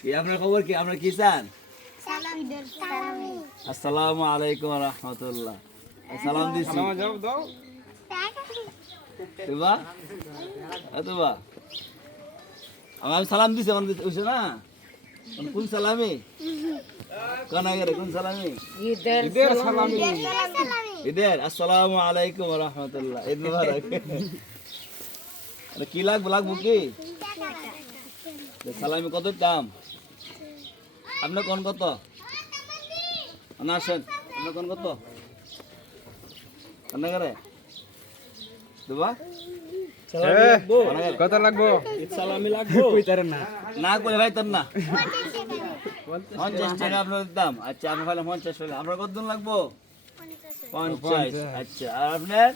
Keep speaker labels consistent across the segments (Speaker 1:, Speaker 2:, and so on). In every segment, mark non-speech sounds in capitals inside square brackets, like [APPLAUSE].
Speaker 1: Iya, assalamualaikum warahmatullahi wabarakatuh. Salam di sini. Assalamualaikum warahmatullahi Assalamualaikum warahmatullahi wabarakatuh. Salam di sini. Salam di sini. Salam di sini. Salam di sini. Salam di sini. Salam di sini. Salam di sini. Salam di sini. Salam di sini. Salam di sini. Salam di sini. Salam আপনার কোন কত আসেন আপনার কোন কত কান্নাকারে দেবা লাগবো আচ্ছা আর আপনার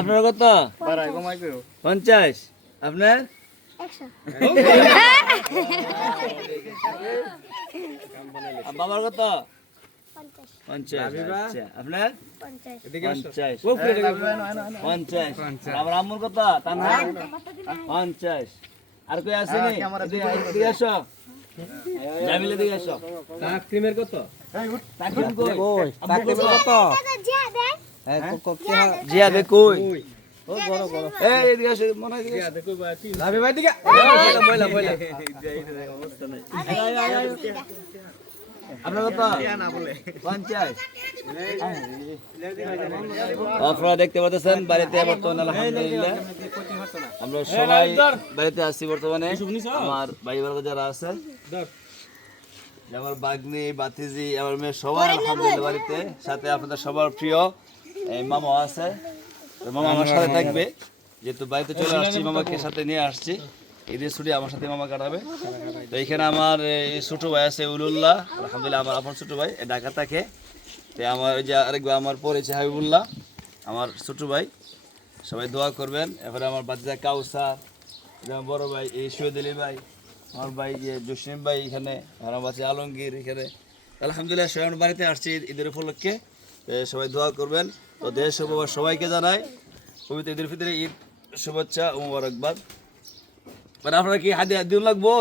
Speaker 1: আপনার কত পঞ্চাশ আপনার [LAUGHS] বাবার কত আর কই আসেনি হ্যাঁ, এদিকে আসো জামিলে দিকে আসো
Speaker 2: তার ক্রিমের কত হ্যাঁ,
Speaker 1: তার ক্রিম কই কত হ্যাঁ, জিয়া দে কই আপনারা দেখতে পাচ্ছেন বাড়িতে বর্তমানে আলহামদুলিল্লাহ আমরা সবাই বাড়িতে আসছি বর্তমানে আমার বাড়ি বাড়ি যারা আছে আমার বাগ্নি বাতিজি আমার মেয়ে সবাই আলহামদুলিল্লাহ বাড়িতে সাথে আপনাদের সবার প্রিয় এই মামা আছে মামা আমার সাথে থাকবে যেহেতু বাড়িতে চলে আসছি মামাকে সাথে নিয়ে আসছি ঈদের ছুটি আমার সাথে মামা কাটাবে তো এখানে আমার ছোটো ভাই আছে উলুল্লাহ আলহামদুলিল্লাহ আমার আপন ছোটো ভাই ঢাকা থাকে তো আমার ওই যে আরেক আমার পড়েছে হাবিবুল্লাহ আমার ছোটো ভাই সবাই দোয়া করবেন এরপরে আমার বাচ্চা কাউসার যেমন বড় ভাই এই সৈয়দ আলী ভাই আমার ভাই জসিম ভাই এখানে আমার বাচ্চা আলমগীর এখানে আলহামদুলিল্লাহ সবাই আমার বাড়িতে আসছি ঈদের উপলক্ষে সবাই দোয়া করবেন তো দেশ সবার সবাইকে জানাই পবিত্র ঈদের ফিতরে ঈদ শুভেচ্ছা ও মোবারকবাদ মানে আপনারা কি হাতে দিন লাগবো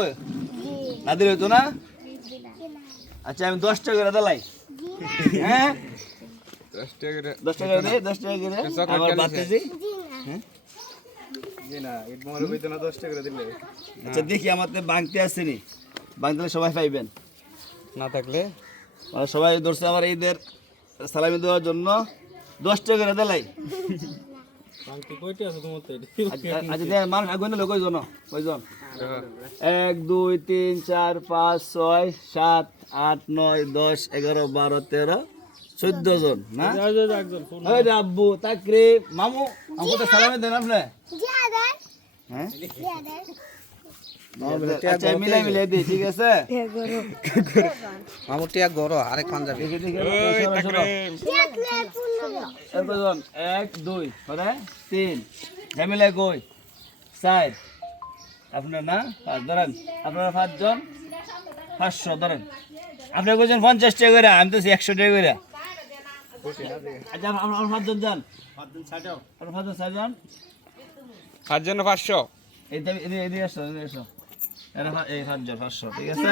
Speaker 1: হাতে হইতো না আচ্ছা আমি দশ টাকা করে দালাই হ্যাঁ করে আমার হ্যাঁ? আচ্ছা, বাংতে সবাই পাইবেন না থাকলে মানে সবাই ধরছে আমার ঈদের সালামি দেওয়ার জন্য দশ টাকা করে দেলাই এক দুই তিন চার পাঁচ ছয় সাত আট নয় দশ এগারো বারো তেরো চোদ্দ জন আব্বু তাকরে মামু আমাকে তো সালামে দেন আপনি হ্যাঁ আচ্ছা, মিলাই মিলাই দিই ঠিক আছে মামুটি এক গরো আরেক পাঞ্জাবি এক দুই পরে তিন ঝামেলা কই চাই আপনার না পাঁচ ধরেন আপনারা পাঁচজন পাঁচশো ধরেন আপনার কজন পঞ্চাশ টাকা করে আমি তো একশো টাকা করে আচ্ছা আপনার পাঁচজন যান আপনার পাঁচজন চারজন
Speaker 3: পাঁচজন পাঁচশো
Speaker 1: এই এদিকে আসো এদিকে আসো এই পাঁচজন পাঁচশো ঠিক আছে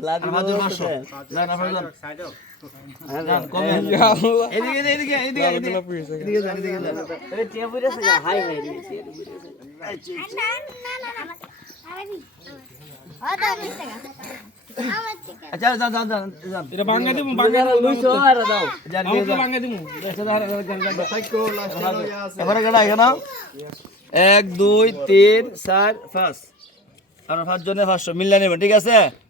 Speaker 1: এক দুই তিন চার পাঁচ পাঁচ পাঁচজনে পাঁচশো মিলিয়ে নেবেন ঠিক আছে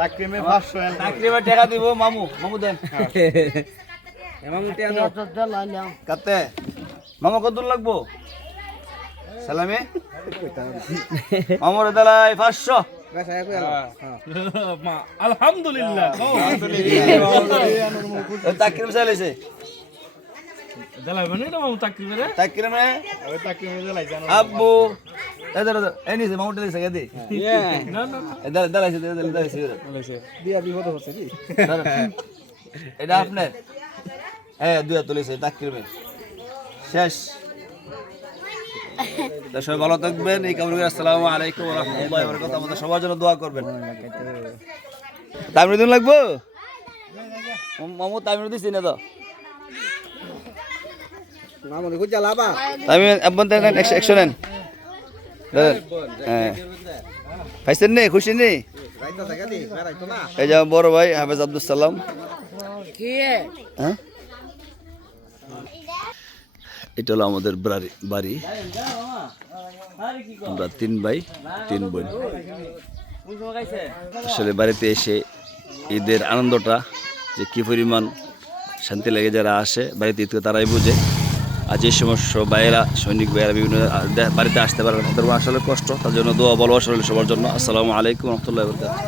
Speaker 1: তাকরিমে 500 তাকরিমে টাকা দিব মামু মামু দেন হ্যাঁ। মামু টাকা দাও কতে মামু কত লাগবো সালামে মামুর দালাই 500 মামু আব্বু এদার এদার এই মাউন্টেন দিছে গদি না না এদার এদার আছে এদার এদার আছে দিয়া বিপদ হচ্ছে কি এটা আপনার হ্যাঁ দুই হাত সবাই ভালো থাকবেন এই কামরুল আসসালামু আলাইকুম ওয়া রাহমাতুল্লাহি ওয়া বারাকাতুহু আমাদের সবার জন্য দোয়া করবেন তামিরুদ্দিন লাগবো মামু তামিরুদ্দিন চিনে তো মামু দেখো জ্বালাবা তামিম একবার দেন একশো নেন হ্যাঁ পাইছেন নি খুশি নি এই যে বড় ভাই হাফেজ আব্দুল সালাম হ্যাঁ এটা হলো আমাদের বাড়ি আমরা তিন ভাই তিন বোন আসলে বাড়িতে এসে ঈদের আনন্দটা যে কি পরিমাণ শান্তি লেগে যারা আসে বাড়িতে ঈদকে তারাই বোঝে আর যে সমস্ত ভাইয়েরা সৈনিক ভাইয়েরা বিভিন্ন বাড়িতে আসতে পারেন তাদের আসলে কষ্ট তার জন্য দোয়া বলো আসলে সবার জন্য আসসালামু আলাইকুম রহমতুল্লাহ